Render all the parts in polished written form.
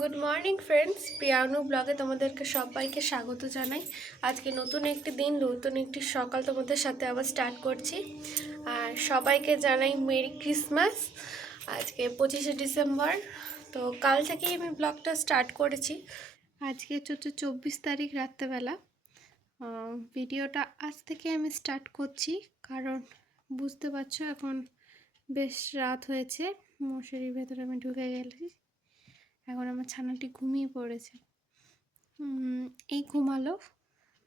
Good morning friends, প্রিয়ানু ব্লগে তোমাদেরকে সবাইকে স্বাগত জানাই। আজকে নতুন একটি দিন, নতুন একটি সকাল তোমাদের সাথে আবার স্টার্ট করছি। আর সবাইকে জানাই মেরি ক্রিসমাস। আজকে 25শে ডিসেম্বর, তো কাল থেকেই আমি ব্লগটা স্টার্ট করেছি। আজকে হচ্ছে 24 তারিখ রাত্রেবেলা। ভিডিওটা আজ থেকে আমি স্টার্ট করছি, কারণ বুঝতে পারছো এখন বেশ রাত হয়েছে। মশারির ভেতরে আমি ঢুকে গেছি। এখন আমার ছানাটি ঘুমিয়ে পড়েছে। এই ঘুমালো,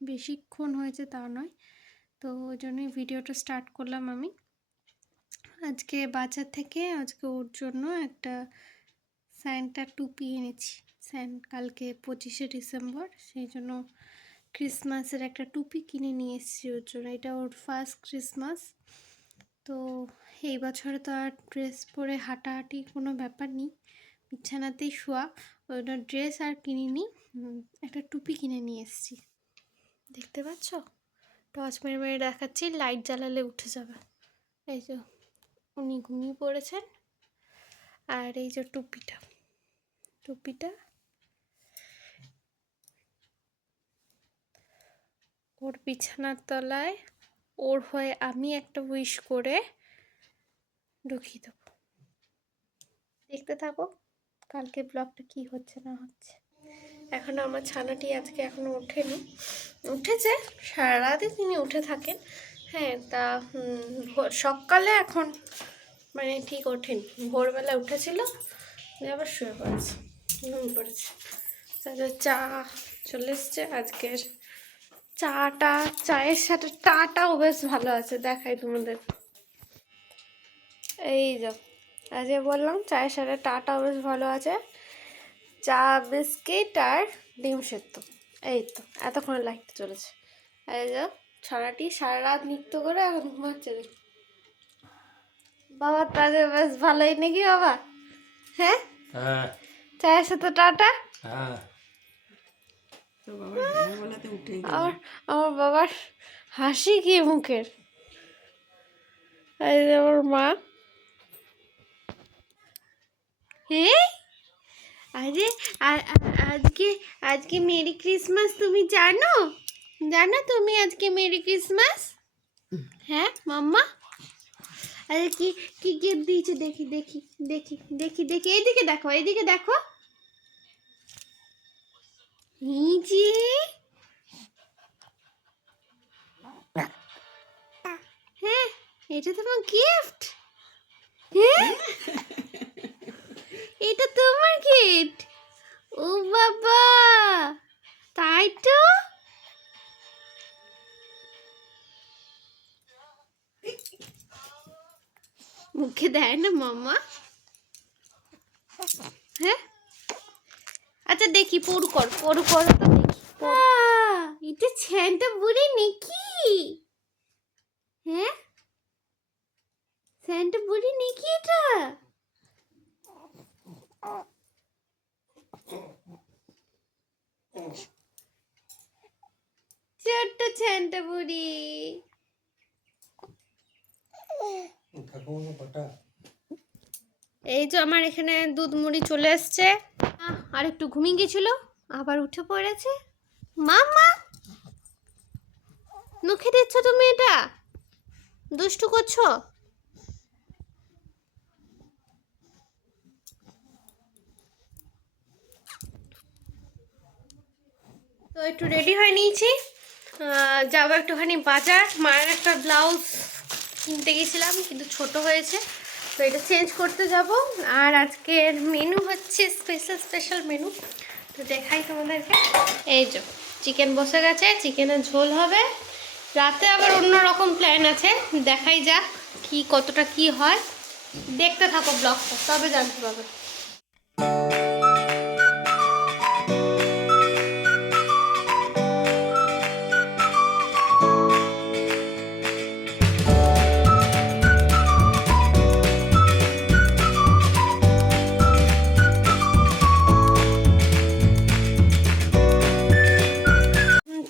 বেশিক্ষণ হয়েছে তা নয়, তো ওই জন্যই ভিডিওটা স্টার্ট করলাম আমি। আজকে বাজার থেকে ওর জন্য একটা স্যান্টা টুপি এনেছি। কালকে 25শে ডিসেম্বর, সেই জন্য ক্রিসমাসের একটা টুপি কিনে নিয়ে এসেছি ওর জন্য। এটা ওর ফার্স্ট ক্রিসমাস, তো এই বছরে তো আর ড্রেস পরে হাঁটাহাঁটি কোনো ব্যাপার নেই, বিছানাতেই শোয়া। ওটা ড্রেস আর কিনিনি, একটা টুপি কিনে নিয়ে এসেছি। দেখতে পাচ্ছ, টর্চ মেরে মেরে দেখাচ্ছি, লাইট জ্বালালে উঠে যাবে। এই যে উনি ঘুমিয়ে পড়েছেন, আর এই যে টুপিটা ওর বিছানার তলায় ওর হয়ে আমি একটা উইশ করে ঢুকিয়ে দেবো। দেখতে থাকো কালকে ব্লগটা কি হচ্ছে না হচ্ছে। এখন আমার ছানাটি আজকে এখনো ওঠেনি, উঠেছে, সারা রাতে তিনি উঠে থাকেন। হ্যাঁ, তা সকালে এখন মানে ঠিক ওঠেনি, ভোরবেলা উঠেছিল, আবার শুয়ে পড়েছে, ঘুমিয়ে পড়েছে। তাদের চা চলে এসছে আজকের। চায়ের সাথে টাটাও বেশ ভালো আছে, দেখাই তোমাদের। এই যে আজকে বললাম চায়ের সাথে টাটাও বেশ ভালো আছে। চা, বিস্কিট আর ডিম সেদ্ধ, এই তো এতক্ষণে লাইটটা চলেছে। এই যে ছানাটি সারা রাত নৃত্য করে এখন ঘুমাচ্ছে। বাবা তাহলে বেশ ভালোই নাকি বাবা? হ্যাঁ, চায়ের সাথে টাটা। আমার বাবার হাসি কি মুখের। এই যে আমার মা, আরে আজকে আজকে মেরি ক্রিসমাস, তুমি জানো? তুমি আজকে মেরি ক্রিসমাস? হ্যাঁ মাম্মা, আরে কি কি গিফট দিয়েছে দেখি দেখি দেখি দেখি দেখি, এইদিকে দেখো, এইদিকে দেখো। এই যে হ্যাঁ, এটা তোমার গিফট। হ্যাঁ, এটা তোমার গিফট। ও বাবা, তাই তো। মুখে দেয় না মাম্মা। হ্যাঁ, আচ্ছা দেখি পড়ু করো তো দেখি। এটা স্যান্টা বুড়ি নাকি? হ্যাঁ, স্যান্টা বুড়ি নাকি এটা? ছোট্ট স্যান্টা বুড়ি। এই যে আমার এখানে দুধ মুড়ি চলে এসছে। আর একটু ঘুমিয়ে গেছিল, আবার উঠে পড়েছে। মাম্মা, মুখে দিচ্ছ তুমি এটা? দুষ্টু করছো? তো একটু রেডি হয়ে নিয়েছি, যাবো একটুখানি বাজার। মায়ের একটা ব্লাউজ কিনতে গেছিলাম, কিন্তু ছোট হয়েছে, তো এটা চেঞ্জ করতে যাব। আর আজকের মেনু হচ্ছে স্পেশাল মেনু, তো দেখাই তোমাদেরকে। এই যে চিকেন বসে গেছে, চিকেনের ঝোল হবে। রাতে আবার অন্য রকম প্ল্যান আছে, দেখাই যাক কি কতটা কি হয়। দেখতে থাকো ব্লগটা, তবে জানতে পারবে।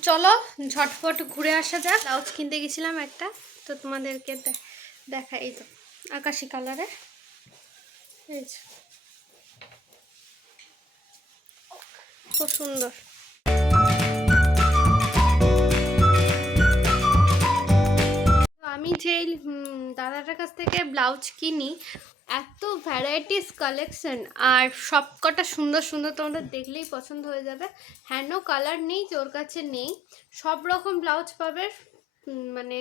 চলো ঝটফট ঘুরে আসা যাক। ব্লাউজ কিনতে গেছিলাম একটা, তো তোমাদেরকে দেখা। এই তো আকাশি কালারের, এই যে খুব সুন্দর। আমি যেই দাদাটার কাছ থেকে ব্লাউজ কিনি, এত ভ্যারাইটিস কালেকশন, আর সব কটা সুন্দর সুন্দর, তোমাদের দেখলেই পছন্দ হয়ে যাবে। হেন কালার নেই যে ওর কাছে নেই, সব রকম ব্লাউজ পাবে। মানে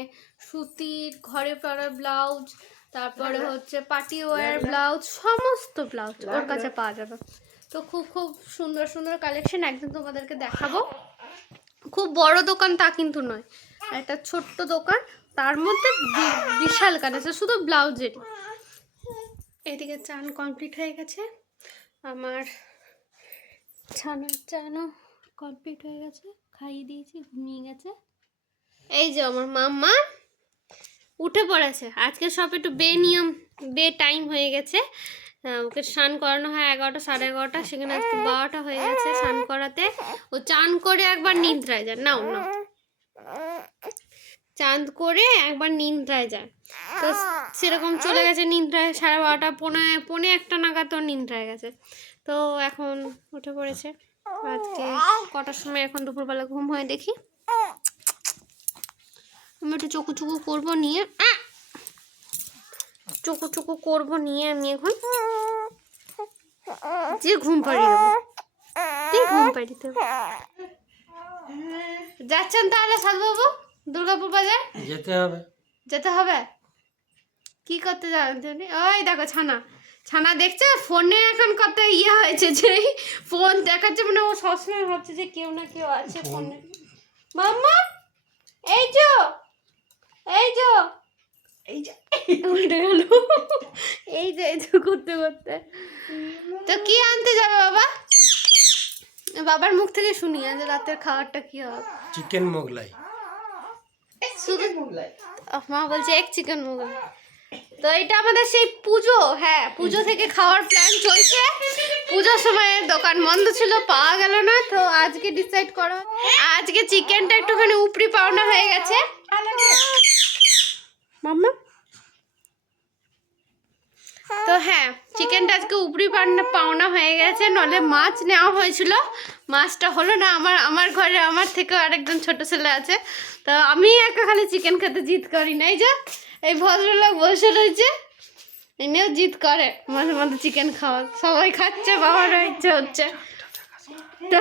সুতির, ঘরে পরা ব্লাউজ, তারপরে হচ্ছে পার্টি ওয়্যার ব্লাউজ, সমস্ত ব্লাউজ ওর কাছে পাওয়া যাবে। তো খুব খুব সুন্দর সুন্দর কালেকশন, একদিন তোমাদেরকে দেখাবো। খুব বড় দোকান তা কিন্তু নয়, একটা ছোট্ট দোকান, তার মধ্যে বিশাল কালেকশন শুধু ব্লাউজেরই। এদিকে চান কমপ্লিট হয়ে গেছে, আমার ছানার চানও কমপ্লিট হয়ে গেছে, খাইয়ে দিয়েছি, ঘুমিয়ে গেছে। এই যে আমার মাম্মা উঠে পড়েছে, আজকে সব একটু বে টাইম হয়ে গেছে। ওকে স্নান করানো হয় 11টা, 11:30, সেখানে আজকে 12টা হয়ে গেছে স্নান করাতে। ও চান করে একবার নিদ্রায় যায়, নাও চাঁদ করে একবার নিদ্রায় যায়, তো সেরকম চলে গেছে নিদ্রায়। 12:30, পৌনে 1টা নাগাদ তো নিদ্রায় গেছে। তো এখন উঠে পড়েছে। আজকে কটার সময় এখন দুপুরবেলা ঘুম হয় দেখি। আমি একটু চুকু করবো নিয়ে, চুকু করবো নিয়ে আমি এখন যে ঘুম পাড়িয়ে দেবো, ঘুম পাড়িয়ে দেবো। যাচ্ছেন তাহলে সাধুবাবু দুর্গাপুর বাজার? যেতে হবে। কি করতে যাবেন? ওই দেখো ছানা দেখছে ফোনে, এখন কত হয়েছে যে ফোন দেখাচ্ছে, মানে ও সবসময় ভাবছে যে কেউ না কেউ আছে ফোনে। মাম্মা এই যে উল্টে গেল, এই যে করতে করতে। তো কি আনতে যাবে বাবা? বাবার মুখ থেকে শুনি আজ রাতের খাবারটা কি হবে। চিকেন মোগলাই, শুধু মা বলছে এক চিকেন মোগলাই। তো এটা আমাদের সেই পুজো, হ্যাঁ পুজো থেকে খাওয়ার প্ল্যান চলছে। পুজোর সময় দোকান বন্ধ ছিল, পাওয়া গেল না, তো আজকে ডিসাইড করো। আজকে চিকেনটা একটুখানি উপরি পাওনা হয়ে গেছে মাম্মা। তো হ্যাঁ, চিকেনটা আজকে উপরি পাওনা হয়ে গেছে, নলে মাছ নেওয়া হয়েছিল, মাছটা হলো না। আমার ঘরে আমার থেকেও আরেকজন ছোট ছেলে আছে, তো আমি একা খালি চিকেন খেতে জিদ করি না। এই যে এই ভদ্রলোক বসে রয়েছে, এনেও জিদ করে মাঝে মাঝে চিকেন খাওয়া। সবাই খাচ্ছে, বাবারও ইচ্ছে হচ্ছে। তো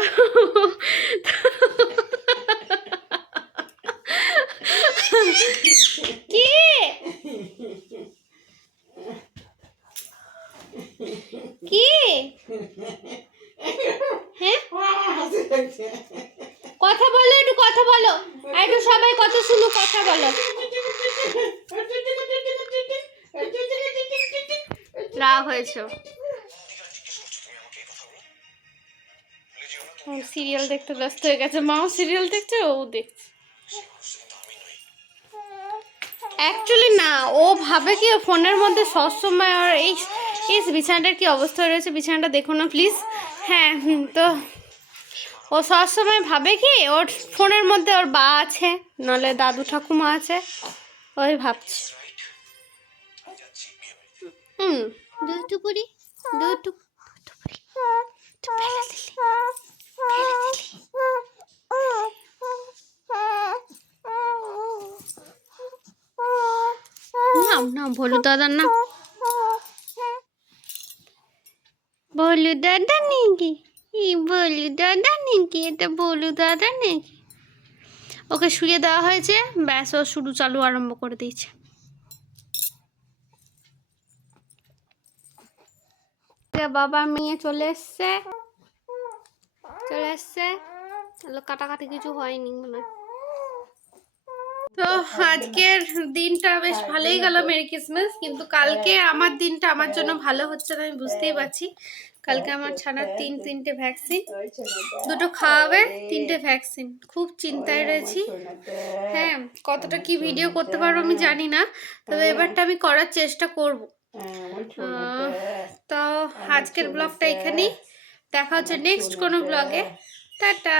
কি কি হ্যাঁ, কথা বলো, একটু কথা বলো, একটু সবাই কথা শুনো, কথা বলো। রাগ হয়েছে, সিরিয়াল দেখতে ব্যস্ত হয়ে গেছে। মাও সিরিয়াল দেখছে, ও দেখছে। অ্যাকচুয়ালি না, ও ভাবে কি ফোনের মধ্যে সবসময়। আর এই বিছানাটার কি অবস্থা রয়েছে, বিছানাটা দেখো না প্লিজ। হ্যাঁ, তো ও সবসময় ভাবে কি ওর ফোনের মধ্যে ওর বা আছে, নাহলে দাদু ঠাকুমা আছে, ওই ভাবছে। দুটুকুরি না ভোলু দাদা, না ভোলু দাদা নাকি? বলু দাদা নাকি? এটা বলু দাদা নাকি? ওকে শুয়ে দেওয়া হয়েছে, ব্যাস ও শুরু চালু আরম্ভ করে দিয়েছে। বাবা মেয়ে চলে এসছে, কাটাকাটি কিছু হয়নি মনে হয়। তো আজকের দিনটা বেশ ভালোই গেল, মেরি ক্রিসমাস। কিন্তু কালকে আমার দিনটা আমার জন্য ভালো হচ্ছে না, আমি বুঝতেই পারছি। কালকে আমার ছানার তিনটে ভ্যাকসিন, দুটো খাওয়াবে, 3টে ভ্যাকসিন। খুব চিন্তায় রয়েছি। হ্যাঁ, কতটা কি ভিডিও করতে পারবো আমি জানি না, তবে এবারটা আমি করার চেষ্টা করব। তো আজকের ব্লগটা এখানেই, দেখা হচ্ছে নেক্সট কোনো ব্লগে। টাটা।